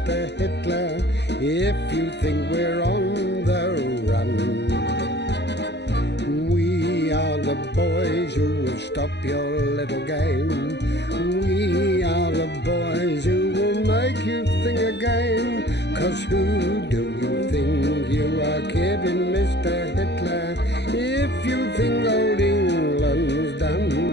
Mr. Hitler, if you think we're on the run. We are the boys who will stop your little game. We are the boys who will make you think again. 'Cause who do you think you are kidding, Mr. Hitler, if you think old England's done?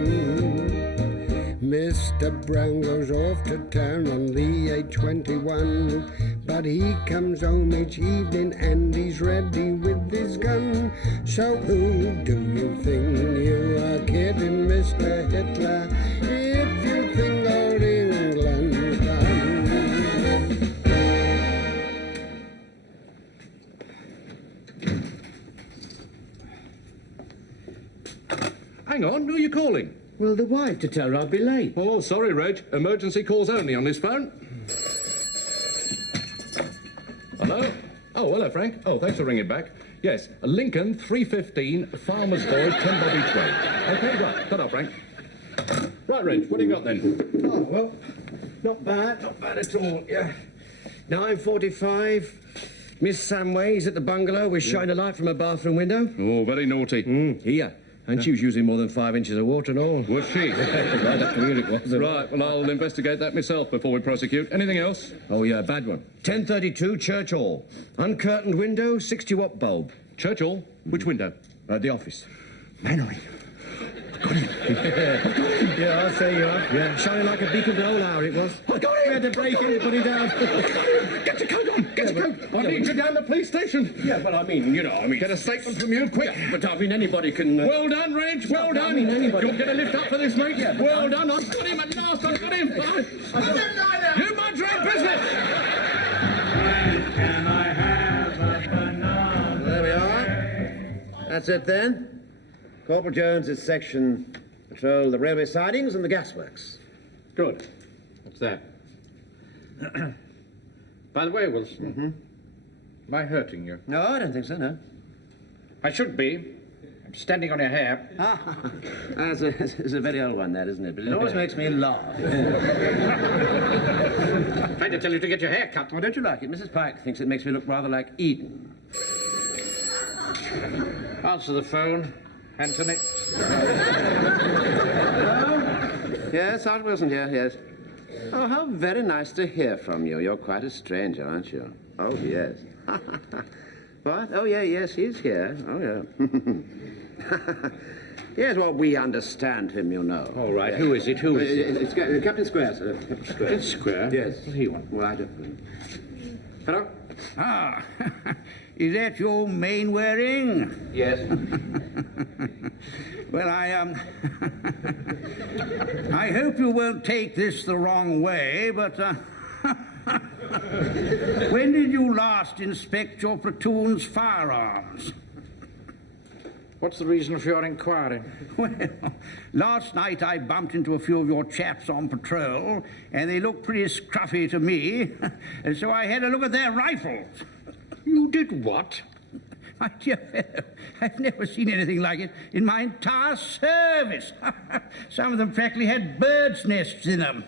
Mr. Brown goes off to town on the A21, but he comes home each evening and he's ready with his gun. So who do you think you are kidding, Mr. Hitler, if you think old England's done? Hang on, who are you calling? Well, the wife, to tell her I'll be late. Oh, sorry, Reg. Emergency calls only on this phone. Hello? Oh, hello, Frank. Oh, thanks for ringing back. Yes, Lincoln, 315, Farmer's Boy, 10 Bob each way. OK, right. Cut off, Frank. Right, Reg, what do you got then? Oh, well, not bad at all, yeah. 9:45. Miss Samway's at the bungalow. We're shining a light from her bathroom window. Oh, very naughty. Here. And she was using more than 5 inches of water and all. Was she? Right up to here it was. Right, well, I'll investigate that myself before we prosecute. Anything else? Oh, yeah, bad one. 10:32, Church Hall. Uncurtained window, 60-watt bulb. Church Hall? Which window? The office. Mainwaring. Yeah, I'll say you are. Yeah, shining like a beacon for the whole hour it was. I got him! We had to break in and put him down. Get your coat on! Get your coat! I need you down the police station. Yeah, but I mean, Get a statement from you, quick. Yeah, but I mean, anybody can... Well done, Reg, well done. I mean, anybody... You'll get a lift up for this, mate. Yeah, well done, I've got him at last, I've got him. You mind your own business. When can I have a banana? There we are. That's it then. Corporal Jones's section patrol the railway sidings and the gasworks. Good. What's that? By the way, Wilson, am I hurting you? No, I don't think so, no. I should be. I'm standing on your hair. That's a very old one, that, isn't it? But it always makes me laugh. Tried to tell you to get your hair cut. Oh, don't you like it? Mrs. Pike thinks it makes me look rather like Eden. Answer the phone, Anthony. Yes, Sergeant Wilson here, yes. Oh, how very nice to hear from you. You're quite a stranger, aren't you? Oh, yes. What? Oh, yeah, yes, he's here. Oh, yeah. Yes, well, we understand him, you know. All right, yes. who is it? Who is it? It's Captain Square, sir. Captain Square. Captain Square? Yes. What do you want? Well, I don't... Hello? Ah, is that your Mainwaring? Yes. Well, I hope you won't take this the wrong way, but, when did you last inspect your platoon's firearms? What's the reason for your inquiry? Well, last night I bumped into a few of your chaps on patrol, and they looked pretty scruffy to me, and so I had a look at their rifles. You did what? My dear fellow, I've never seen anything like it in my entire service. Some of them practically had birds' nests in them.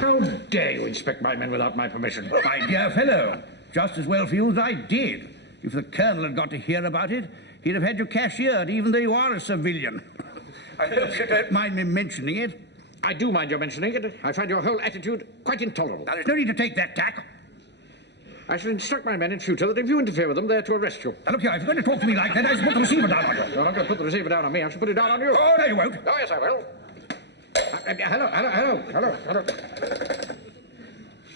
How dare you inspect my men without my permission? My dear fellow, just as well for you as I did. If the colonel had got to hear about it, he'd have had you cashiered, even though you are a civilian. I hope you don't mind me mentioning it. I do mind your mentioning it. I find your whole attitude quite intolerable. Now, there's no need to take that tack. I shall instruct my men in future that if you interfere with them, they're to arrest you. Now, look here, if you're going to talk to me like that, I shall put the receiver down on you. You're not going to put the receiver down on me. I shall put it down on you. Oh, no, you won't. Oh, yes, I will. Hello.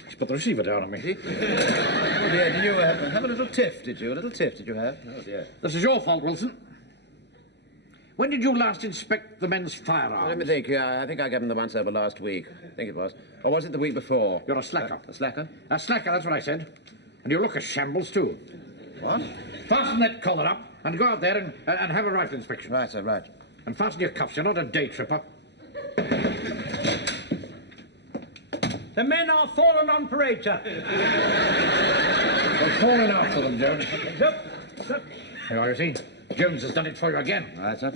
Just put the receiver down on me. Oh, dear, did you have a little tiff, did you? A little tiff, did you have? Oh, dear. This is your fault, Wilson. When did you last inspect the men's firearms? Let me think. I think I gave them the once over last week. I think it was. Or was it the week before? You're a slacker. A slacker? A slacker, that's what I said. And you look a shambles, too. What? Fasten that collar up and go out there and have a rifle inspection. Right, sir, right. And fasten your cuffs. You're not a day tripper. The men are fallen on parade, sir. We're falling after them, Jones. Sir. Here are you, see? Jones has done it for you again. Right, sir.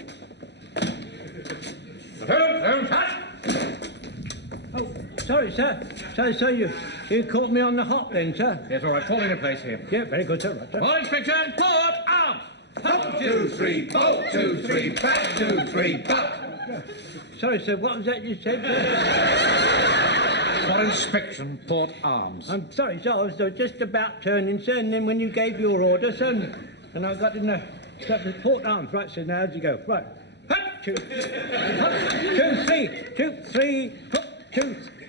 Turn, cut! Oh, sorry, sir. So you caught me on the hop then, sir? Yes, all right, fall into place here. Yeah, very good, sir. Right, sir. All inspection, port arms! Hop, 2, 3, boat, 2, 3, back, 2, 3, butt. Sorry, sir, what was that you said? For inspection, port arms. I'm sorry, sir, I was just about turning, sir, and then when you gave your order, sir, and I got the port arms. Right, sir, now how'd you go? Right. Hop, 2, 3, hop,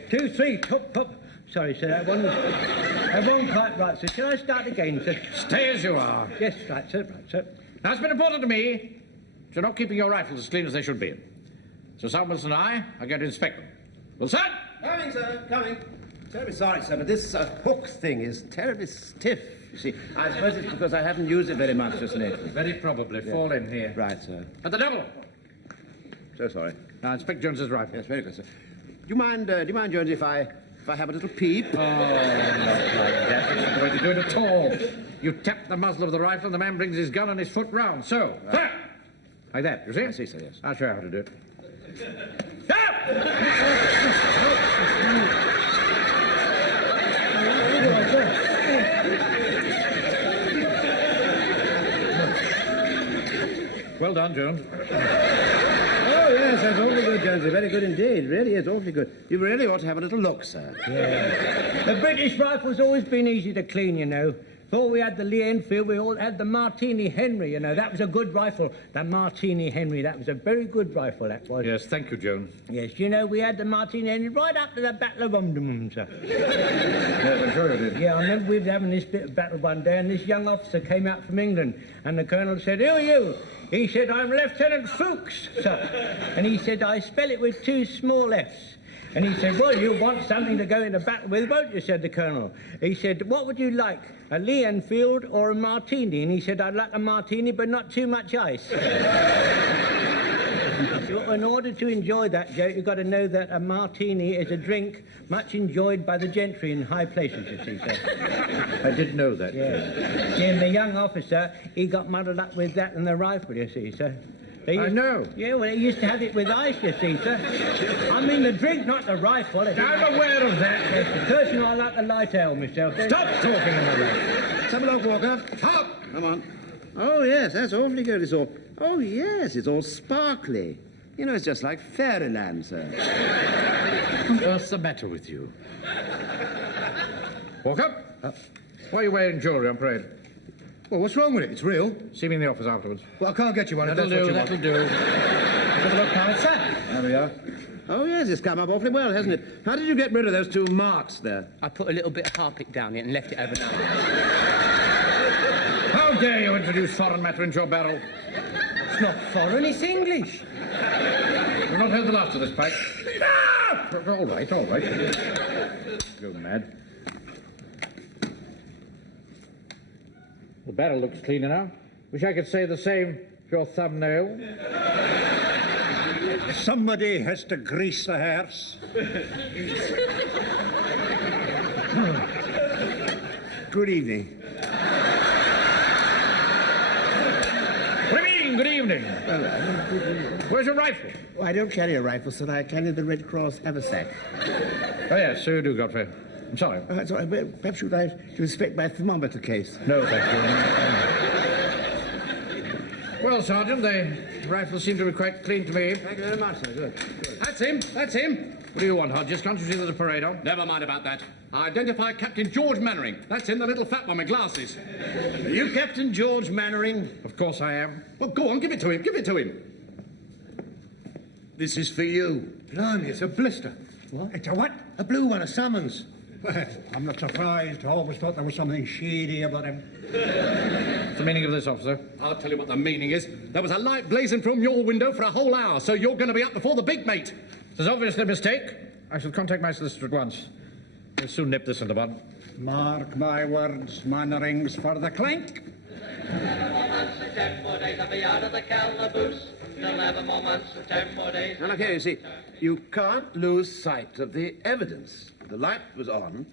2, 3, hop, hop. Sorry, sir, that wasn't quite right, sir. Shall I start again, sir? Stay as you are. Yes, right, sir, right, sir. Now, it's been important to me that you're not keeping your rifles as clean as they should be. So Sam Wilson and I are going to inspect them. Wilson? Coming, sir, coming. Terribly sorry, sir, but this hook thing is terribly stiff. You see, I suppose it's because I haven't used it very much just lately. Very probably. Fall in here. Right, sir. At the double. So sorry. Now, inspect Jones's rifle. Yes, very good, sir. Do you mind, Jones, if I have a little peep? Oh, not like that. That's not the way to do it at all. You tap the muzzle of the rifle and the man brings his gun and his foot round. So, fire! Like that, you see? I see, sir, yes. I'll show you how to do it. Well done, Jones. Oh, yes, that's awfully good, Jonesy. Very good indeed. Really is awfully good. You really ought to have a little look, sir. Yeah. The British rifle's always been easy to clean, you know. Before we had the Lee Enfield, we all had the Martini Henry, you know. That was a good rifle. The Martini Henry, that was a very good rifle, that was. Yes, thank you, Jones. Yes, you know, we had the Martini Henry right up to the Battle of Omdurman, sir. Yes, I'm sure you did. Yeah, I remember we were having this bit of battle one day, and this young officer came out from England, and the colonel said, "Who are you?" He said, "I'm Lieutenant Fuchs, sir." And he said, "I spell it with 2 small F's." And he said, "Well, you want something to go into battle with, won't you?" said the colonel. He said, "What would you like, a Lee Enfield or a martini?" And he said, "I'd like a martini, but not too much ice." In order to enjoy that joke, you've got to know that a martini is a drink much enjoyed by the gentry in high places, you see, sir. I didn't know that. Yeah. See, and the young officer, he got muddled up with that and the rifle, you see, sir. I know. Yeah, well, they used to have it with ice, you see, sir. I mean the drink, not the rifle. I'm aware of that. Yes, personally, I like the light ale myself. Stop talking in the road. Let's have a look, Walker. Stop! Come on. Oh, yes, that's awfully good. It's all... Oh, yes, it's all sparkly. You know, it's just like fairyland, sir. What's the matter with you? Walker? Why are you wearing jewellery on parade? Well, what's wrong with it? It's real. See me in the office afterwards. Well, I can't get you one if that's what you want. That'll do. Have a look how it's at. There we are. Oh, yes, it's come up awfully well, hasn't it? How did you get rid of those 2 marks there? I put a little bit of harpic down it and left it overnight. How dare you introduce foreign matter into your barrel? It's not foreign, it's English. You've not heard the last of this pipe. All right, all right. Go mad. The barrel looks clean enough. Wish I could say the same for your thumbnail. Somebody has to grease the hearse. Good evening. What do you mean, good evening? Where's your rifle? Oh, I don't carry a rifle, sir. I carry the Red Cross haversack. Oh, yes, so you do, Godfrey. I'm sorry. Sorry, perhaps should I inspect my thermometer case? No, thank you. Well, Sergeant, the rifles seem to be quite clean to me. Thank you very much, sir. Good. That's him. That's him. What do you want, Hodges? Can't you see there's a parade on? Never mind about that. Identify Captain George Mainwaring. That's him, the little fat one with glasses. Are you Captain George Mainwaring? Of course I am. Well, go on, give it to him. Give it to him. This is for you. Blimey, it's a blister. What? It's a what? A blue one, a summons. Well, I'm not surprised. I always thought there was something shady about him. What's the meaning of this, officer? I'll tell you what the meaning is. There was a light blazing from your window for a whole hour, so you're going to be up before the big mate. There's obviously a mistake. I shall contact my solicitor at once. We'll soon nip this in the bud. Mark my words, Mainwaring's for the clink. 10 more days, I'll be out of the calaboose. 11 more months and 10 more days. Now, look here, you see, you can't lose sight of the evidence. The light was on,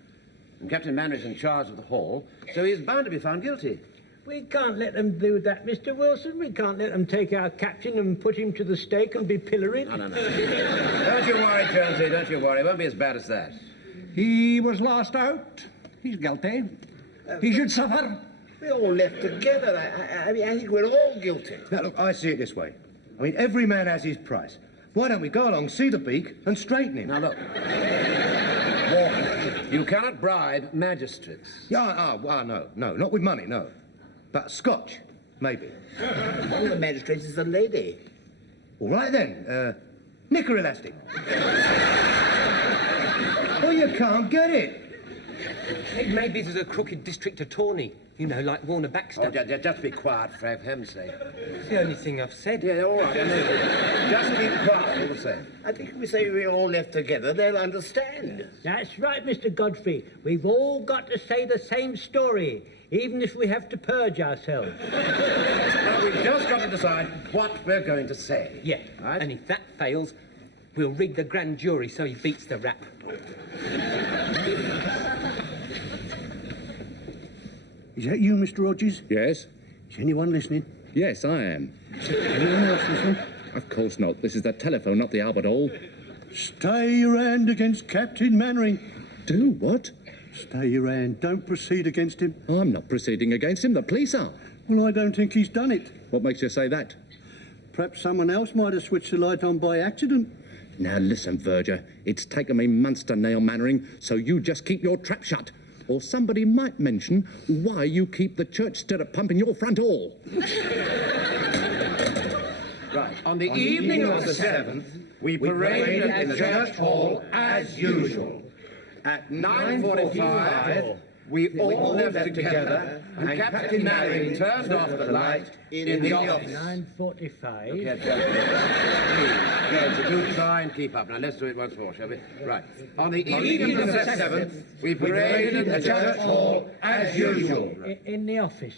and Captain Mainwaring's in charge of the hall, so he's bound to be found guilty. We can't let them do that, Mr. Wilson. We can't let them take our captain and put him to the stake and be pilloried. No. Don't you worry, Jonesy, don't you worry. It won't be as bad as that. He was last out. He's guilty. He should suffer. We're all left together. I think we're all guilty. Now, look, I see it this way. I mean, every man has his price. Why don't we go along, see the beak, and straighten him? Now, look. Walker, you cannot bribe magistrates. Yeah, no, not with money, no. But scotch, maybe. One of the magistrates is a lady. All right, then. Knicker elastic. Oh, you can't get it. Maybe there's a crooked district attorney. You know, like Warner Baxter. Oh, just be quiet, Frank, for heaven's sake. It's the only thing I've said. Yeah, all right, I know. Just keep quiet, all the same. I think if we say we're all left together, they'll understand. That's right, Mr. Godfrey. We've all got to say the same story, even if we have to purge ourselves. Well, we've just got to decide what we're going to say. Yeah, right? And if that fails, we'll rig the grand jury so he beats the rap. Is that you, Mr. Rogers? Yes? Is anyone listening? Yes, I am. Anyone else listening? Of course not. This is the telephone, not the Albert Hall. Stay your hand against Captain Mainwaring. Do what? Stay your hand. Don't proceed against him. I'm not proceeding against him. The police are. Well, I don't think he's done it. What makes you say that? Perhaps someone else might have switched the light on by accident. Now listen, Verger. It's taken me months to nail Mainwaring, so you just keep your trap shut. Or somebody might mention why you keep the church stirrup pump in your front hall. Right. On the evening of the 7th, we paraded in the church hall as usual. At 9:45, we all left together, and Captain Mainwaring turned off the light in the office. 9:45. Okay, do try and keep up. Now, let's do it once more, shall we? Right. On the evening of the 7th, we paraded in the church hall as usual. In the office.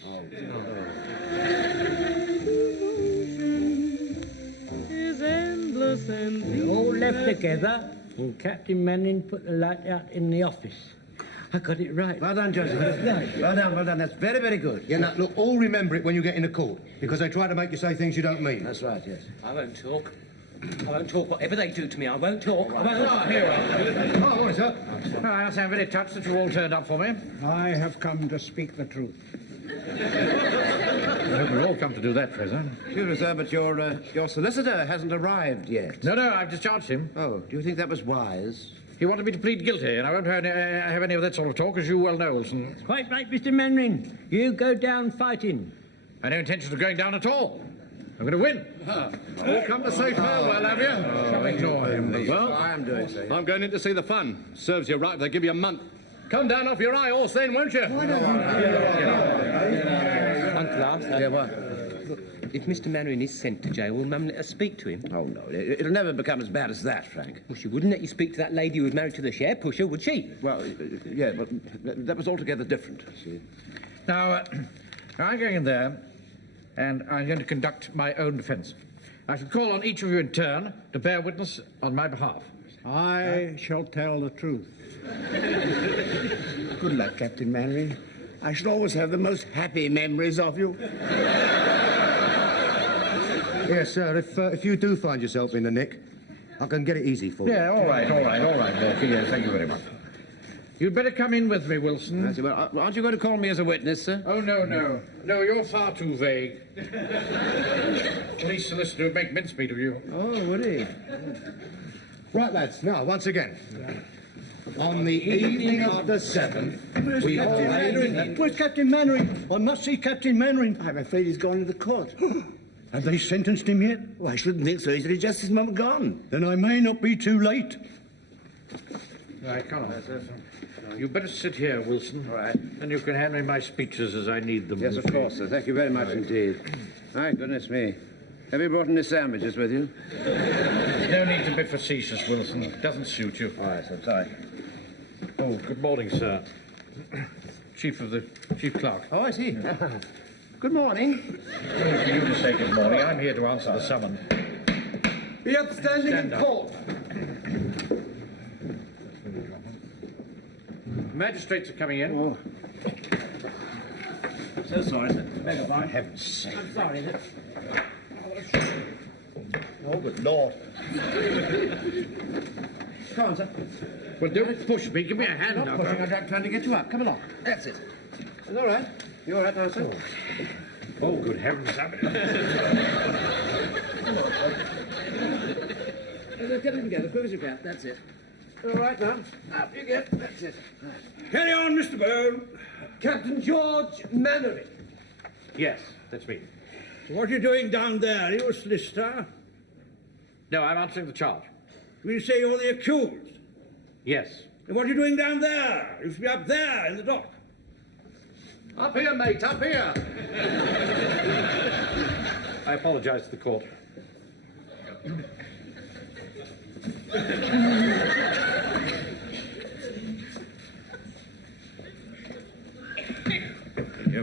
We all left together, and Captain Mainwaring put the light out in the office. I got it right. Well done, Joseph. Well done. That's very, very good. Yeah, now, look, all remember it when you get into court, because they try to make you say things you don't mean. That's right, yes. I won't talk. I won't talk. Whatever they do to me, I won't talk. I won't. Oh, morning, sir. I'm very touched that you all turned up for me. I have come to speak the truth. We've all come to do that, Frazer. Excuse me, sir, but your solicitor hasn't arrived yet. No, I've discharged him. Oh, do you think that was wise? He wanted me to plead guilty, and I won't have any of that sort of talk, as you well know, Wilson. Quite right, Mr. Mainwaring. You go down fighting. I have no intention of going down at all. I'm going to win. All come to say farewell, have you? Enjoy him. Well, I am doing so. I'm going in to see the fun. Serves you right if they give you a month. Come down off your high horse then, won't you? Uncle Arthur. Yeah, what? If Mr. Mainwaring is sent to jail, will Mum let us speak to him? Oh, no. It'll never become as bad as that, Frank. Well, she wouldn't let you speak to that lady who was married to the share pusher, would she? Well, yeah, but that was altogether different, see. Now, I'm going in there, and I'm going to conduct my own defence. I shall call on each of you in turn to bear witness on my behalf. I shall tell the truth. Good luck, Captain Mainwaring. I shall always have the most happy memories of you. Yes, sir, if you do find yourself in the nick, I can get it easy for you. Yeah, all right, Beck. Yes, thank you very much. You'd better come in with me, Wilson. That's it. Well, aren't you going to call me as a witness, sir? Oh, no. No, you're far too vague. Police solicitor would make mincemeat of you. Oh, would he? Right, lads, now, once again. On the evening of the 7th, we all... Where's Captain Mainwaring? I must see Captain Mainwaring. I'm afraid he's gone to the court. Have they sentenced him yet? Oh, I shouldn't think so. He's only just this moment gone. Then I may not be too late. Right, come on. You better sit here, Wilson. All right. And you can hand me my speeches as I need them. Yes, of course, sir. Thank you very much indeed. My goodness me. Have you brought any sandwiches with you? No need to be facetious, Wilson. It doesn't suit you. All right, sir. Sorry. Oh, good morning, sir. Chief clerk. Oh, I see. Good morning. Only for you to say good morning. I'm here to answer the summons. Be upstanding in court. Magistrates are coming in. So sorry, sir. Beg your pardon. Heaven's sake. I'm sorry, sir. Oh, good Lord. Come on, sir. Well, don't push me. Give me a hand Not up. pushing, I'm trying to get you up. Come along. That's it. It's all right. You all right now, sir? Oh, good heavens. Come on, sir. Get them together, quick as you can. That's it. All right now. Up you get. That's it. Right. Carry on, Mr. Bone. Captain George Mainwaring. Yes, that's me. So what are you doing down there? Are you a solicitor? No, I'm answering the charge. You say you're the accused? Yes. And what are you doing down there? You should be up there in the dock. Up here, mate, up here. I apologize to the court.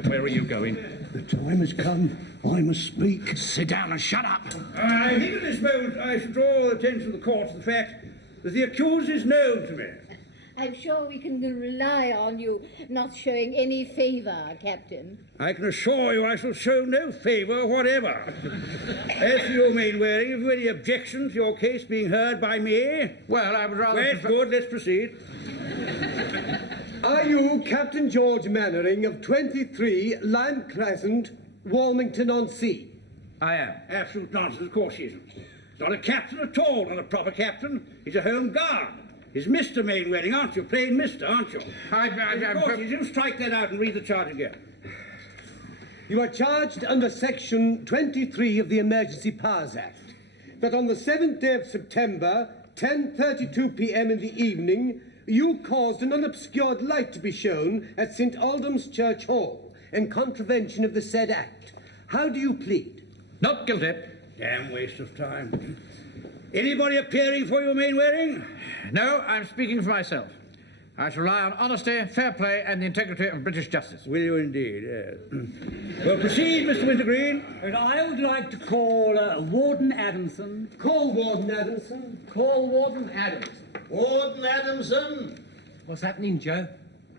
Where are you going? The time has come. I must speak. Sit down and shut up. I think at this moment I should draw the attention of the court to the fact that the accused is known to me. I'm sure we can rely on you not showing any favour, Captain. I can assure you I shall show no favour whatever. As for you, Mainwaring, have you any objection to your case being heard by me? Well, I would rather... That's good. Let's proceed. Are you Captain George Mainwaring of 23 Lime Crescent, Walmington-on-Sea? I am. Absolute nonsense. Of course he isn't. He's not a captain at all, not a proper captain. He's a home guard. He's Mr. Mainwaring, aren't you? Plain Mr., aren't you? Of course he isn't. Strike that out and read the charge again. You are charged under Section 23 of the Emergency Powers Act that on the 7th day of September, 10:32 p.m. in the evening, you caused an unobscured light to be shown at St. Aldham's Church Hall in contravention of the said act. How do you plead? Not guilty. Damn waste of time. Anybody appearing for you, Mainwaring? No, I'm speaking for myself. I shall rely on honesty, fair play, and the integrity of British justice. Will you indeed? Yes. Well, proceed, Mr. Wintergreen. And I would like to call Warden Adamson. Call Warden Adamson. Call Warden Adamson. Warden Adamson. What's happening, Joe?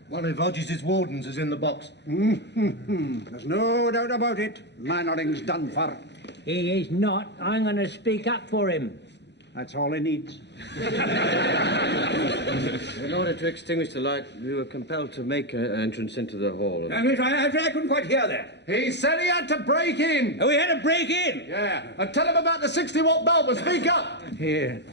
One of Hodges' wardens is in the box. There's no doubt about it. Mainwaring's done for. He is not. I'm going to speak up for him. That's all he needs. In order to extinguish the light, we were compelled to make an entrance into the hall. I couldn't quite hear that. He said he had to break in. Oh, we had to break in? Yeah. And tell him about the 60-watt bulb and speak up. Here.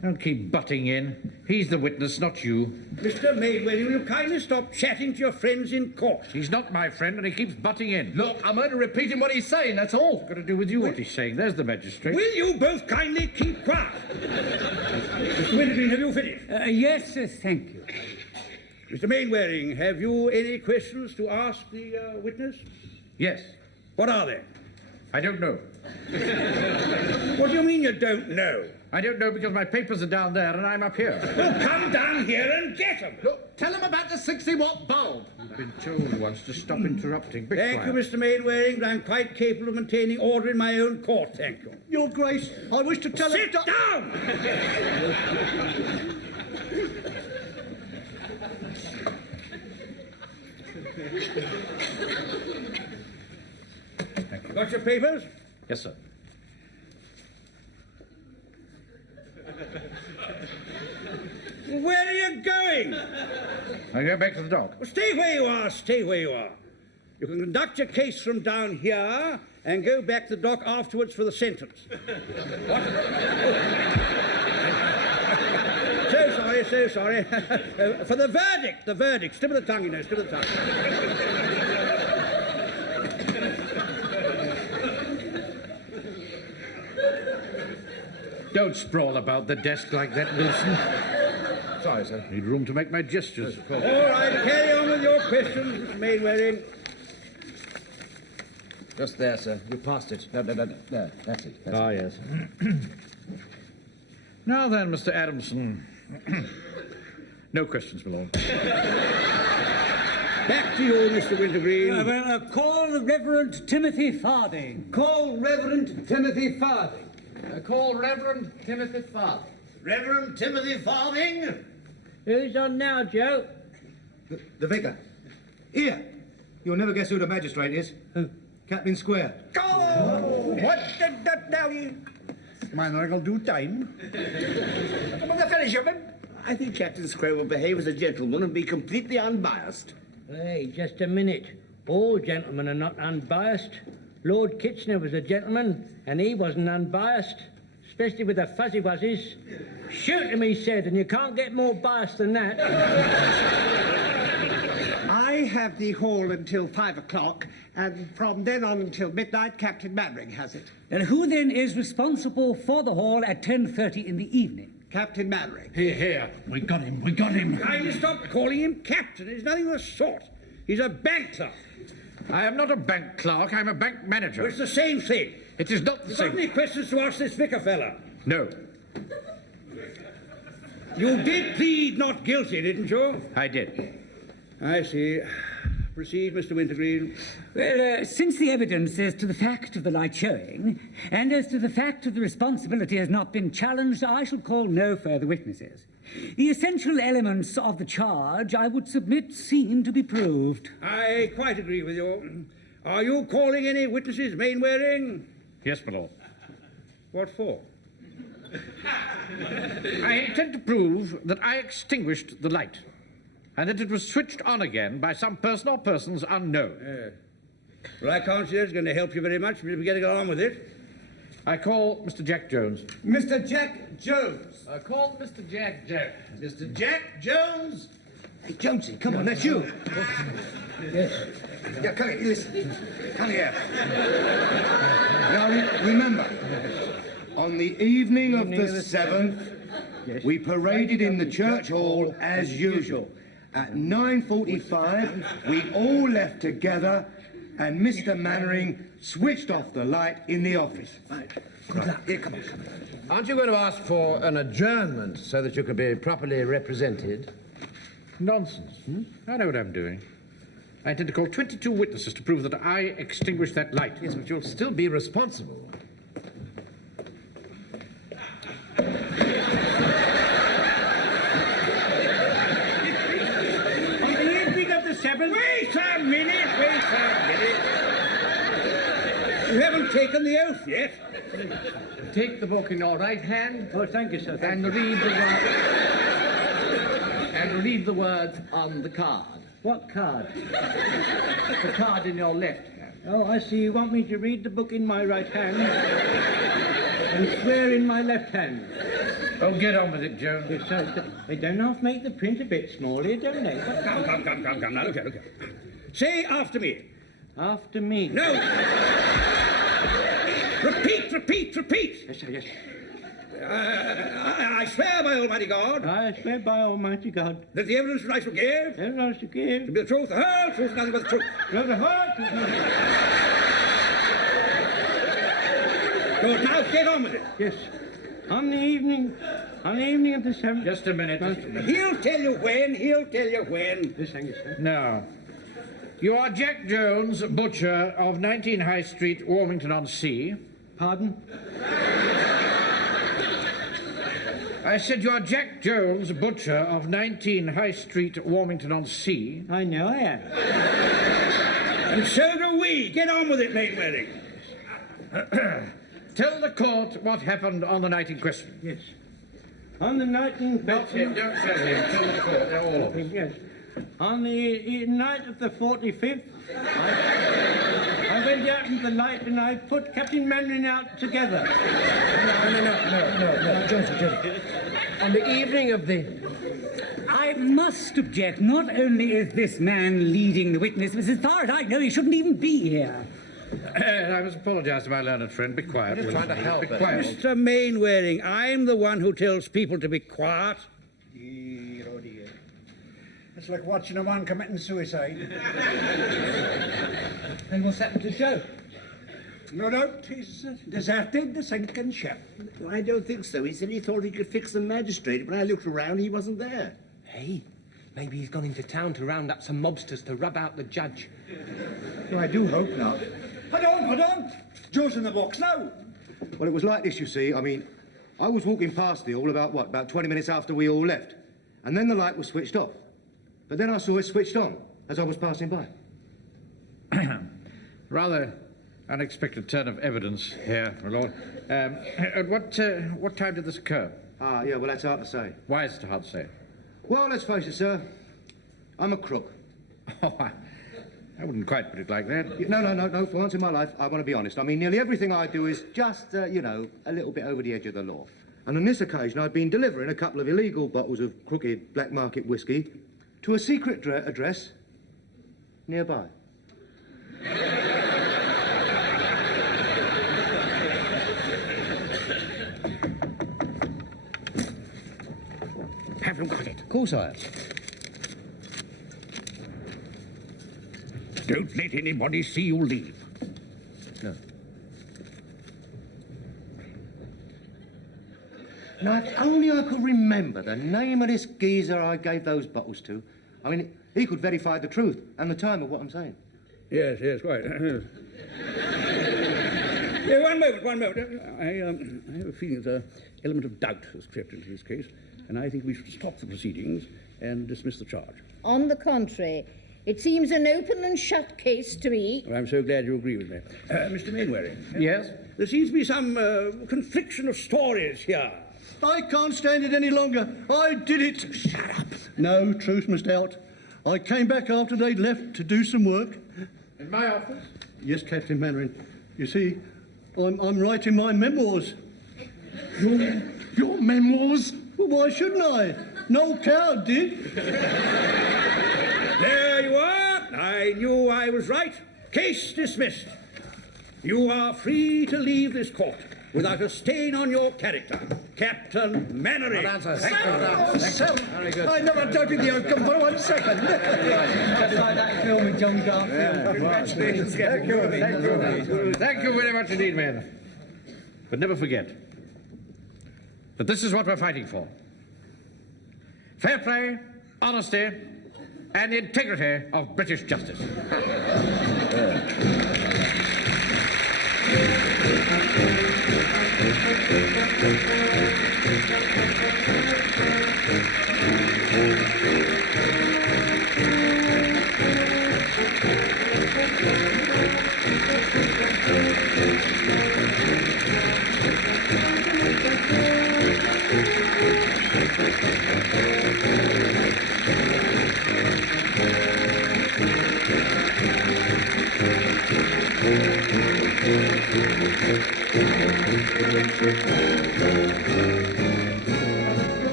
Don't keep butting in. He's the witness, not you. Mr. Mainwaring, will you kindly stop chatting to your friends in court? He's not my friend, and he keeps butting in. Look, I'm only repeating what he's saying, that's all. It's got to do with you, what he's saying. There's the magistrate. Will you both kindly keep quiet? Mr. Wintergreen, have you finished? Yes, thank you. Mr. Mainwaring, have you any questions to ask the witness? Yes. What are they? I don't know. What do you mean you don't know? I don't know because my papers are down there and I'm up here. Well, come down here and get them. Look, tell him about the 60-watt bulb. I've been told once to stop interrupting. Thank you, Mr. Mainwaring, but I'm quite capable of maintaining order in my own court, thank you. Your Grace, I wish to tell Sit down! Got your papers? Yes, sir. Where are you going? I go back to the dock. Well, stay where you are, stay where you are. You can conduct your case from down here and go back to the dock afterwards for the sentence. What? So sorry. For the verdict. Slip of the tongue, you know, slip of the tongue. Don't sprawl about the desk like that, Wilson. Sorry, sir. Need room to make my gestures. All right, carry on with your questions, Mr. Mainwaring. Just there, sir. You passed it. No, there. That's it. Yes. Now then, Mr. Adamson. No questions, my lord. Back to you, Mr. Wintergreen. Call the Reverend Timothy Farthing. Call Reverend Timothy Farthing. Call Reverend Timothy Farthing. Reverend Timothy Farthing. Who's on now, Joe? The vicar. Here. You'll never guess who the magistrate is. Who? Captain Square. Oh, what did that now you? Mainwaring will do time. Come on, the finish of it. I think Captain Square will behave as a gentleman and be completely unbiased. Hey, just a minute. All gentlemen are not unbiased. Lord Kitchener was a gentleman, and he wasn't unbiased, especially with the fuzzy wuzzies. Shoot him, he said, and you can't get more biased than that. I have the hall until 5 o'clock, and from then on until midnight, Captain Mainwaring has it. And who then is responsible for the hall at 10:30 in the evening? Captain Mainwaring. Here, here. We got him, we got him. Kindly stop calling him Captain. He's nothing of the sort. He's a bank clerk. I am not a bank clerk, I'm a bank manager. Well, it's the same thing. It is not the You same. got any questions to ask this vicar fella? No, You did plead not guilty, didn't you? I did. I see. Proceed, Mr. Wintergreen. Well, since the evidence as to the fact of the light showing, and as to the fact of the responsibility has not been challenged, I shall call no further witnesses. The essential elements of the charge, I would submit, seem to be proved. I quite agree with you. Are you calling any witnesses, Mainwaring? Yes, my lord. What for? I intend to prove that I extinguished the light, and that it was switched on again by some person or persons unknown. Well, I can't see that's going to help you very much. We'll be getting on with it. I call Mr. Jack Jones. Mr. Jack Jones. I call Mr. Jack Jones. Mr. Jack Jones. Hey, Jonesy, come on, that's you. Yes. Yeah, come here, listen. Come here. Now, remember, on the evening of the 7th, we paraded in the church hall as usual. At 9:45, we all left together, and Mr. Mainwaring switched off the light in the office. Right. Good luck. Here, come on, come on. Aren't you going to ask for an adjournment so that you could be properly represented? Nonsense. I know what I'm doing. I intend to call 22 witnesses to prove that I extinguished that light. Yes, but you'll still be responsible. On the evening of the 7th... Wait a minute. You haven't taken the oath yet. Take the book in your right hand. Oh, thank you, sir. And read the words on the card. What card? The card in your left hand. Oh, I see. You want me to read the book in my right hand and swear in my left hand. Oh, get on with it, Jones. Yes, sir. They don't half make the print a bit smaller, don't they? Come. Now, look here. Say after me. After me. No. Repeat. Yes, sir, yes. I swear by Almighty God. I swear by Almighty God. That the evidence which I shall give. Evidence to give. To be the truth, the whole truth, nothing but the truth. No, the whole truth. Good, now get on with it. Yes. On the evening of the 7th. Just a minute. He'll tell you when. Yes, thank you, sir. Now, you are Jack Jones, butcher of 19 High Street, Warmington-on-Sea. Pardon? I said you are Jack Jones, butcher of 19 High Street, Warmington-on-Sea. I know I am. And so do we. Get on with it, Mainwaring. Tell the court what happened on the night in question. Yes. On the night in question... Don't tell him. Tell the court. They're all of us. Yes. On the night of the 45th, I went out in the light and I put Captain Mainwaring out together. No, Jonesy. On the evening of the... I must object. Not only is this man leading the witness, but as far as I know, he shouldn't even be here. I must apologise to my learned friend. Be quiet. I'm just trying to help. Be quiet. Mr. Mainwaring, I'm the one who tells people to be quiet. Dear, oh dear. It's like watching a man committing suicide. And what's happened to Joe? No doubt he's deserted the sinking ship. I don't think so. He said he thought he could fix the magistrate. When I looked around, he wasn't there. Hey, maybe he's gone into town to round up some mobsters to rub out the judge. Well, I do hope not. Hold on. Joe's in the box now. Well, it was like this, you see. I mean, I was walking past the hall about 20 minutes after we all left. And then the light was switched off. But then I saw it switched on as I was passing by. Rather unexpected turn of evidence here, my lord. At what time did this occur? Yeah, well, that's hard to say. Why is it hard to say? Well, let's face it, sir. I'm a crook. Oh, I wouldn't quite put it like that. No. For once in my life, I want to be honest. I mean, nearly everything I do is just, you know, a little bit over the edge of the law. And on this occasion, I'd been delivering a couple of illegal bottles of crooked black market whiskey to a secret address nearby. Have you got it? Of course I have. Don't let anybody see you leave. No. Now, if only I could remember the name of this geezer I gave those bottles to. I mean, he could verify the truth and the time of what I'm saying. Yes, quite. Yeah, one moment. I have a feeling that an element of doubt has crept into this case, and I think we should stop the proceedings and dismiss the charge. On the contrary, it seems an open and shut case to me. Well, I'm so glad you agree with me. Mr. Mainwaring. Yes? There seems to be some confliction of stories here. I can't stand it any longer. I did it. Shut up. No truth must out. I came back after they'd left to do some work. In my office? Yes, Captain Mainwaring. You see, I'm writing my memoirs. Your memoirs? Well, why shouldn't I? No coward did. There you are. I knew I was right. Case dismissed. You are free to leave this court without a stain on your character. Captain Mainwaring. Very good. I never doubted the outcome for 1 second. Just like that film with John Garfield. Congratulations. Thank you very much indeed, men. But never forget that this is what we're fighting for. Fair play, honesty, and the integrity of British justice.